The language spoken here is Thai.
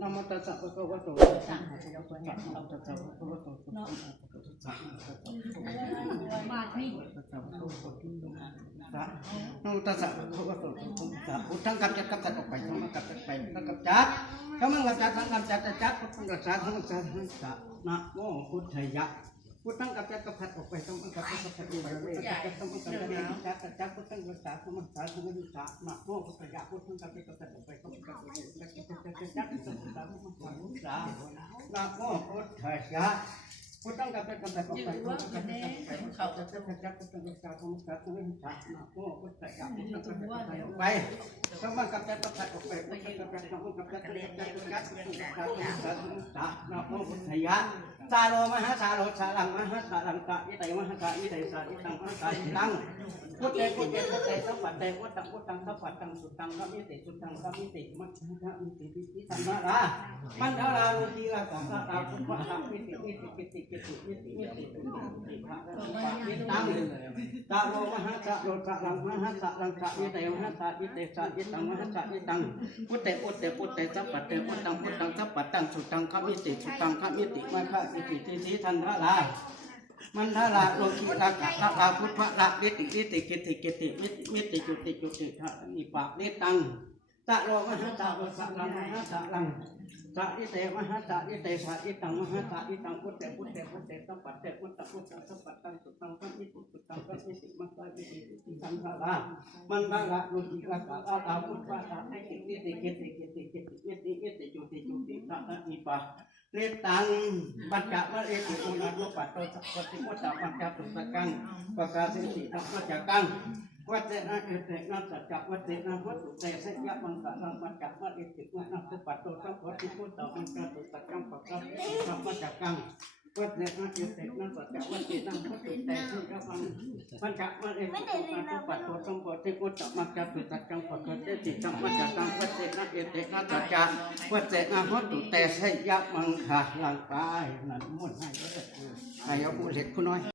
นะโมตัสสะภะคะวะโตสัมมาสัมพุทธัสสะนะโมตัสสะภะคะวะโตสัมมาสัมพุทธัสสะบาทนี่นะโมตัสสะภะคะวะโตสัมมาสัมพุทธัสสะพุทธังกำจัดกำจัดออกไปธรรมะกำจัดไปพุทธังกำจัดธรรมังกำจัดสังกำจัดจะจัดพุทธังรักษาธรรมังรักษาธรรมังรักษานะโมพุทธยะ พุทธังกำจัดกำจัดออกไปธรรมังกำจัดกำจัดออกไปพุทธังกำจัดธรรมังกำจัดจัดจัดจัดพุทธังรักษาธรรมังรักษาธรรมังรักษานะโมพุทธายะพุทธังกำจัดกำจัดออกไปธรรมังกำจัดจัดจัดจัดจัดจัดพุทธังรักษาธรรมังรักษานะโมพุทธายะพุทธังกำจัดกำจัดออกไปธรรมังกำจัดจัดจัดจัดจัดพุทธังรักษาธรรมังรักษาธรรมังรักษานะโมพุทธายะพุทธังกำจัดกำจัดออกไปธรรมะกับจัตตะออกไปพุทธกับจัตตะกับจัตตะกับจัตตะกับจัตตะกับจัตตะกับจัตตะนะโมพุทธายะ สาโลมหาสาโลสาลังมหาสาลังกะยิไตมหากะยิไตสายิตังมหากะยิตังพุทธพุทธพุทธสัพพัตเตพุทธังพุทธังสัพพัตตังสุตังกัมมิติสุตังกัมมิติมัจฉะมิติปิติสัมมารามันดารานุทีละสังฆาราพุทธะมิติมิติปิติปิติมิติมิติปิติปิติภะยิตังตาโลมหาสะโลสะลังมหาสะลังสะยิเตมหาสะยิเตสะยิตังมหาสะยิตังพุทเตพุทเตพุทเตสัพพะเตพุทธังพุทธังสัพพะตังสุตังขมิติสุตังขมิติมาคะสิติติสิทันทลามันทลาโลกิลากะทลาพุทธละลิติลิติกิติกิติมิติมิติจุติจุติทะนิปะนิตังตะโลมหาสะโลสะลังมหาสะลังสะอิเตมหาสะอิเตสะอิตังมหาสะอิตังพุทธเตพุทธเตพุทธเตสัพพะเตพุทธพุทธสัพพะตังสุตังสัมมิติสุตังสัมมิติมัสสะอิติติสังฆารามันดาละลุจิละกะอาตาพุทธะตาให้กิติติกิติกิติกิติกิติกิติจุติจุติตะนิปะ เรตังปัจจะมะเอติอุณาโลปัตโตสัพพติมุตตะปัจจะตุสกังปะกาสิติตัปจักกังวัจเจนะเอเตนะสัจจวัจเจนะวัตถุเตสยะมังสะนังมัจจะมัจเอติมะนัสปัตโตสัพพติพุทธมังกะตุสกังปะกาสิสัมมัจจกัง วัดเตนะเอเตนะสัจจะวัดเตนะวัตถุเตสยะมังมัจจะมัจเอติมะนัสปัตโตสัมปติพุทธมังกะตุสัจจังปักกังเตติสัมมัจจกังวัดเจนะเอเจนะสัจจะวัดเจนะวัตถุเตสยะมังคาลังกายนั่นมุ่งให้เด้ให้เอาผู้เด็กคุณน้อย